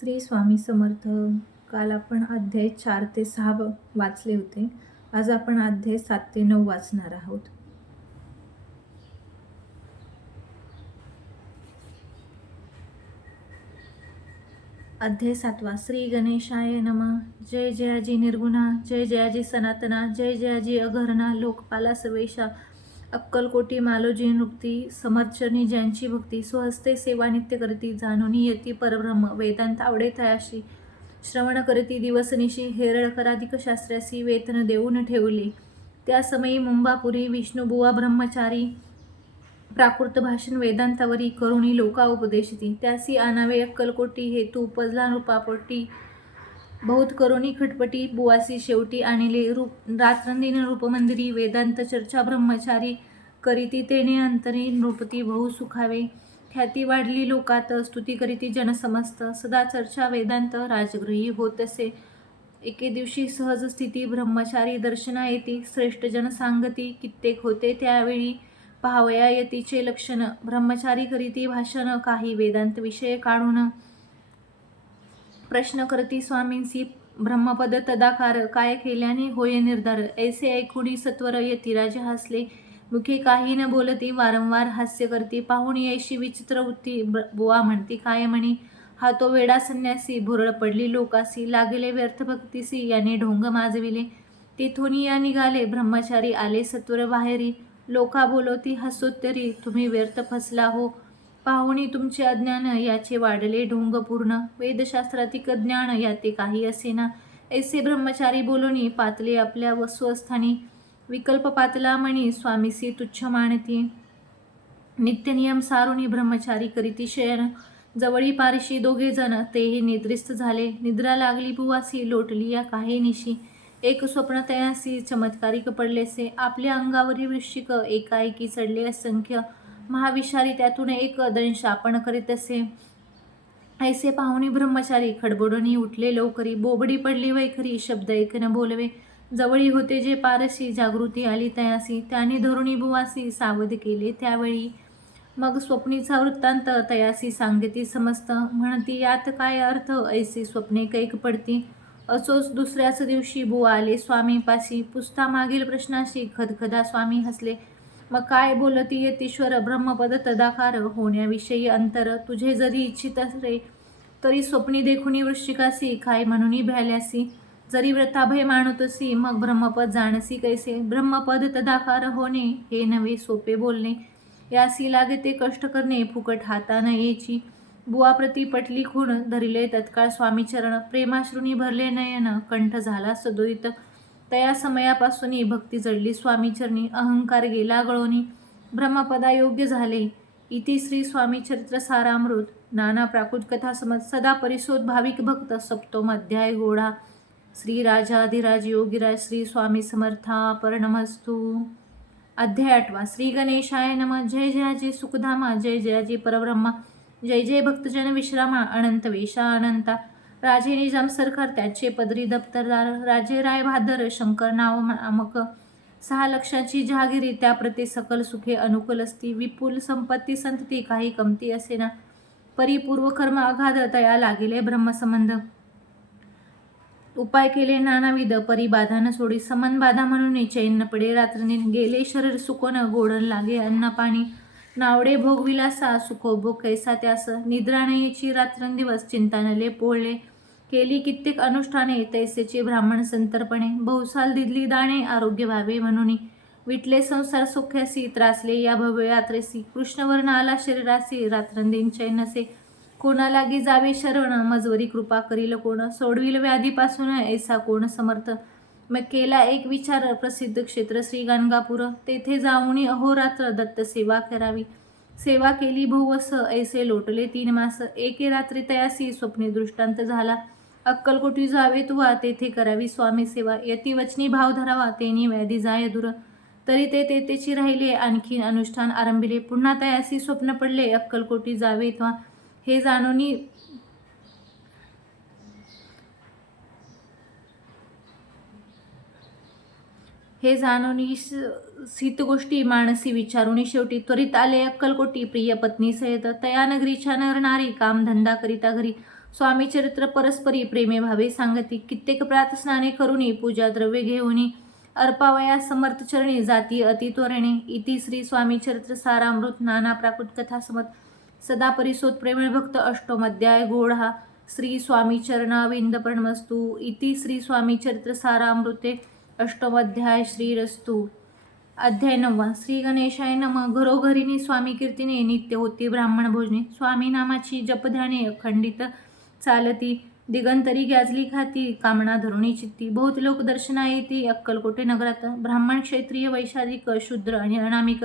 श्री स्वामी समर्थ. काल आपण अध्याय 4 ते 6 वाचले होते. आज आपण अध्याय 7 ते 9 वाचणार आहोत. अध्याय 7वा. श्री गणेशाय नमः. जय जयाजी निर्गुणा, जय जयाजी सनातना, जय जयाजी अघरणा, लोकपाला सर्वेशा, अक्कलकोटी मालोजी नृक्ती, समर्चनी ज्यांची भक्ती, स्वहस्ते सेवा नित्य करती, जाणूनी यती परब्रह्म, वेदांत आवडे तयाशी, श्रवण करती दिवसनिशी, हेरळ कराधिक शास्त्रासी, वेतन देऊन ठेवले. त्या समयी मुंबापुरी विष्णुबुवा ब्रह्मचारी, प्राकृत भाषण वेदांतावरी, करुणी लोका उपदेशती, त्यासी आनावे अक्कलकोटी, हेतू उपजला नृपापोटी, बहुत करुणी खटपटी, बुवासी शेवटी आणले रात्रंदिन रूपमंदिरी, वेदांत चर्चा ब्रह्मचारी, करीती तेने अंतरी, नृपती बहु सुखावे, ख्याती वाढली लोकात, स्तुती करीती जनसमस्त, सदा चर्चा वेदांत, राजगृही होतसे. एके दिवशी सहज स्थिती, ब्रह्मचारी दर्शना येती, श्रेष्ठ जन सांगती, कित्येक होते त्यावेळी, पाहावया यतीचे लक्षण, ब्रह्मचारी करीती भाषण, काही वेदांत विषय काढून, प्रश्न करती स्वामींसी, ब्रह्मपद तदाकार, काय केल्याने होय निर्धार, ऐसे ऐकुणी सत्वर यती राजे हसले, मुखे काही न बोलती, वारंवार हास्य करती, पाहुणी ऐशी विचित्र वृत्ती, बुवा म्हणती काय म्हणी, हा तो वेडा संन्यासी, भुरळ पडली लोकासी, लागले व्यर्थ भक्तीसी, याने ढोंग माजविले, तेथून या निघाले, ब्रह्मचारी आले सत्वर बाहेरी, लोका बोलवती हसोत्तरी, तुम्ही व्यर्थ फसला हो, पाहुणी तुमचे अज्ञान, याचे वाढले ढोंग पूर्ण, वेदशास्त्रातिक ज्ञान, याते काही असेना, ऐसे ब्रह्मचारी बोलूनी, पातले आपल्या स्वस्थानी, विकल्प पातला म्हणी, स्वामीसी तुच्छ मानती, नित्यनियम सारुणी, ब्रह्मचारी करीती शयन, जवळी पारशी दोघे जण, तेही निद्रिस्त झाले, निद्रा लागली बुवासी, लोटली या काही निशी, एक स्वप्न तयासी, चमत्कारिक पडलेसे, आपल्या अंगावरील वृश्चिक, एकाएकी चढले असंख्य, महाविषारी त्यातून एक दंश आपण करीत असे, ऐसे पाहुणी ब्रह्मचारी, खडबडूनी उठले लवकरी, बोबडी पडली वैखरी, शब्द एक न बोलवे, जवळी होते जे पारसी, जागृती आली तयासी, त्याने धरुणी बुवासी, सावध केले त्यावेळी, मग स्वप्नीचा वृत्तांत तयासी सांगती समस्त, म्हणती यात काय अर्थ, ऐसी स्वप्ने कैक पडती, असोच दुसऱ्याच दिवशी बुवा आले स्वामीपाशी, पुसता मागील प्रश्नाशी, खदखदा स्वामी हसले, मग काय बोलती यतीश्वर, ब्रह्मपद तदाकार, होण्याविषयी अंतर, तुझे जरी इच्छित असे तरी स्वप्नी देखुनी वृश्चिकासी, काय म्हणून भ्याल्यासी, जरी व्रताभय मानतसी, मग ब्रह्मपद जाणसी कैसे, ब्रह्मपद तदाकार होणे, हे नवे सोपे बोलणे, यासी लागते कष्ट करणे, फुकट हाता न येची, बुवाप्रती पटली खूण, धरिले तत्काळ स्वामीचरण, प्रेमाश्रुनी भरले नयन, कंठ झाला सदोदित, तया समयापासून भक्ती जडली स्वामीचरणी, अहंकार गेला गळोनी, ब्रह्मपदा योग्य झाले. इति श्री स्वामी चरित्र सारामृत, नाना प्राकृत कथा समज, सदा परिशोध भाविक भक्त, सप्तम अध्याय गोढा. श्री राजाधिराज योगीराज श्री स्वामी समर्था परनमस्तु. अध्याय 8वा. श्री गणेशाय नमः. जय जयाजी सुखधामा, जय जयाजी परब्रह्मा, जय जय भक्तजन विश्रामा, अनंत वेशा अनंता, राजे निजाम सरकार त्याचे पदरी दप्तरदार, राजे राय भादर, शंकर नाव नामक, 6 लक्षाची जहागिरी, त्याप्रती सकल सुखे अनुकूल असती, विपुल संपत्ती संतती, काही कमती असेना, परिपूर्व कर्म अगाध, तया लागिले ब्रह्मसंबंध, उपाय केले नानाविध, परिबाधा न सोडी, समन बाधा म्हणून चैन न पडे रात्रनीन, गेले शरीर सुकोन, गोडन लागे अन्न पाणी, नावडे भोग विलासा, सुखोभोग कैसा त्यास, निद्रा नयेची रात्रंदिवस, चिंतानले पोळले, केली कित्येक अनुष्ठाने, तैसेचे ब्राह्मण संतर्पणे, बहुसाल दिदली दाणे, आरोग्य व्हावे म्हणून, विटले संसार सुख्यासी, त्रासले या भव्य यात्रेसी, कृष्णवर्ण आला शरीरासी, रात्रंदिन चैन नसे, कोणा लागी जावे शरण, मजवरी कृपा करील कोण, सोडविल व्याधीपासून ऐसा कोण समर्थ, मग केला एक विचार, प्रसिद्ध क्षेत्र श्री गाणगापूर, तेथे जाऊनी अहोरात्र दत्त सेवा करावी, सेवा केली बहुवस, ऐसे लोटले 3 मास, एके रात्री तयासी स्वप्ने दृष्टांत झाला, अक्कलकोटी जावे तुवा, तेथे करावी स्वामी सेवा, यती वचनी भाव धरावा, तेनी व्याधी जाय दूर, तरी ते तेथेची राहिले, आणखीन अनुष्ठान आरंभिले, पुन्हा तयासी स्वप्न पडले, अक्कलकोटी जावे तुवा, हे जाणूनी हित गोष्टी मानसी विचारुनी, शेवटी त्वरित आले अक्कलकोटी, प्रिय पत्नी सहित, तया नगरीच्या नर नारी, काम धंदा करिता घरी, स्वामी चरित्र परस्परी प्रेमे भावे सांगती. कित्येक प्रातस्नाने करुणी पूजा द्रव्ये घेऊनी अर्पावया समर्थ चरणी जाती अतित्वरणे. इति श्री स्वामी चरित्र सारामृत नाना प्राकृत कथा समत सदा परिसोत प्रेमळ भक्त अष्टोमध्याय गोढा. श्री स्वामी चरणाविंद प्रणमस्तु. इति श्री स्वामी चरित्र सारामृते अष्टोमध्याय श्रीरस्तु. अध्याय 9. श्री गणेशाय नमः. घरोघरीने स्वामी कीर्तीने नित्य होती ब्राह्मण भोजने. स्वामी नामाची जपध्याने अखंडित चालती. दिगंतरी गॅजली खाती कामना धरुणी चित्ती. बहुत लोक दर्शना येती अक्कलकोटे नगरात. ब्राह्मण क्षत्रिय वैशालिक शूद्र आणि अनामिक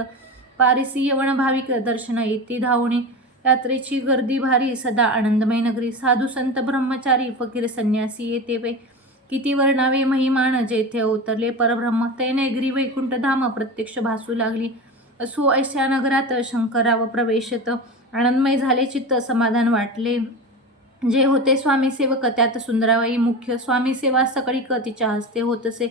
पारसी यवन भाविक दर्शना येती धावणे. यात्रेची गर्दी भारी सदा आनंदमय नगरी. साधू संत ब्रह्मचारी फकीर संन्यासी येते वे. किती वर्णावे महिमान जेथे उतरले परब्रह्म. तैने गिरी वैकुंठ धाम प्रत्यक्ष भासू लागली. असो ऐशा नगरात शंकराव प्रवेशत. आनंदमय झाले चित्त समाधान वाटले. जे होते स्वामी सेवक त्यात सुंदराबाई मुख्य. स्वामी सेवा सकळीक तिच्या हस्ते होतसे.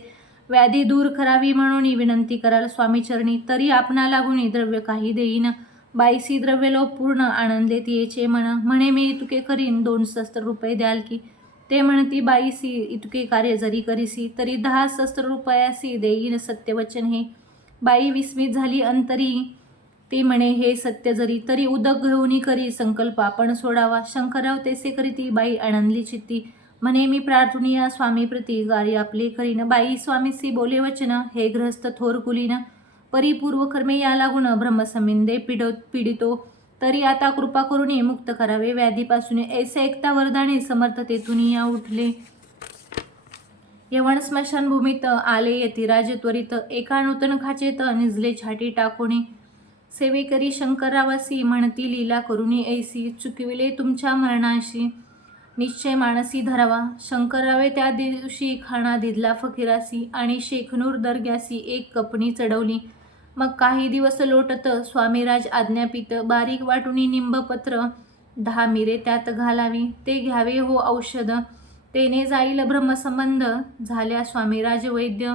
व्याधी दूर करावी म्हणून विनंती कराल स्वामी चरणी. तरी आपणा लागुनी द्रव्य काही देईन. बाईसी द्रव्य लोक पूर्ण आनंदे तियेचे मन. म्हणे मी इतुके करीन 2 सहस्त्र रुपये द्याल की. ते म्हणती बाईसी इतके कार्य जरी करीसी तरी 10 सहस्त्र रुपयासी देईन सत्यवचन हे. बाई विस्मित झाली अंतरी. ते म्हणे हे सत्य जरी तरी उदक घेऊनी करी संकल्प आपण सोडावा. शंकरराव तेसे करीती बाई आनंदली चित्ती. म्हणे मी प्रार्थुनिया स्वामी प्रती कार्य आपले करीन. बाई स्वामीसी बोले वचन हे गृहस्थ थोर कुलीन. परिपूर्व कर्मे या लागून ब्रह्मसंबंधे पीडितो. तरी आता कृपा करून मुक्त करावे व्याधीपासून. ऐसे ऐकता वरदाने समर्थ तेथून या उठले. यवन स्मशानभूमीत आले यतिराज त्वरित. एका नूतन खाचेत निजले छाटी टाकोणी. सेवेकरी शंकररावासी म्हणती लीला करुणी ऐसी. चुकविले तुमच्या मरणाशी निश्चय मानसी धरावा. शंकररावे त्या दिवशी खाणा दिदला फकीरासी आणि शेखनूर दर्ग्यासी एक कपणी चढवली. मग काही दिवस लोटत स्वामीराज आज्ञापित. बारीक वाटुनी निंबपत्र 10 मिरे त्यात घालावी. ते घ्यावे हो औषध. तेने जाईल ब्रह्मसंबंध. झाल्या स्वामीराज वैद्य.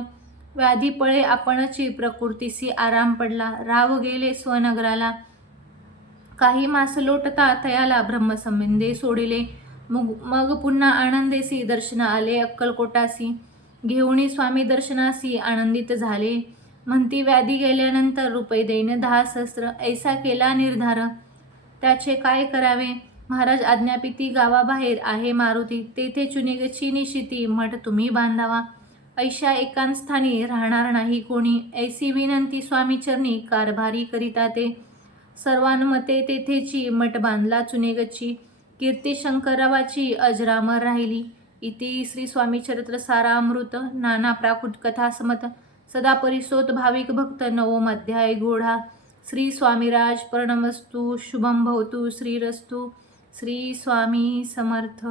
व्याधी पळे आपणची प्रकृतीसी आराम पडला. राव गेले स्वनगराला. काही मास लोटता तयाला ब्रह्मसंबंधे सोडिले. मग पुन्हा आनंदेसी दर्शन आले अक्कलकोटासी. घेऊनी स्वामी दर्शनासी आनंदित झाले. म्हणती व्याधी गेल्यानंतर रुपये देईन 10 सहस्त्र. ऐसा केला निर्धार. त्याचे काय करावे. महाराज आज्ञापिती. गावाबाहेर आहे मारुती. तेथे चुनिगची निशिती मठ तुम्ही बांधावा. ऐशा एकांस्थानी राहणार नाही कोणी. ऐसी विनंती स्वामी चरणी कारभारी करिता ते. सर्वानुमते तेथेची मठ बांधला चुनेगची. कीर्ती शंकररावाची अजरामर राहिली. इति श्री स्वामी चरित्र सारामृत नाना प्राकृत कथा समत सदा परिसोत भाविक भक्त. 9 अध्याय गोढा. श्री स्वामीराज प्रणमस्तु. शुभम भवतु. श्रीरस्तु. श्री स्वामी समर्थ.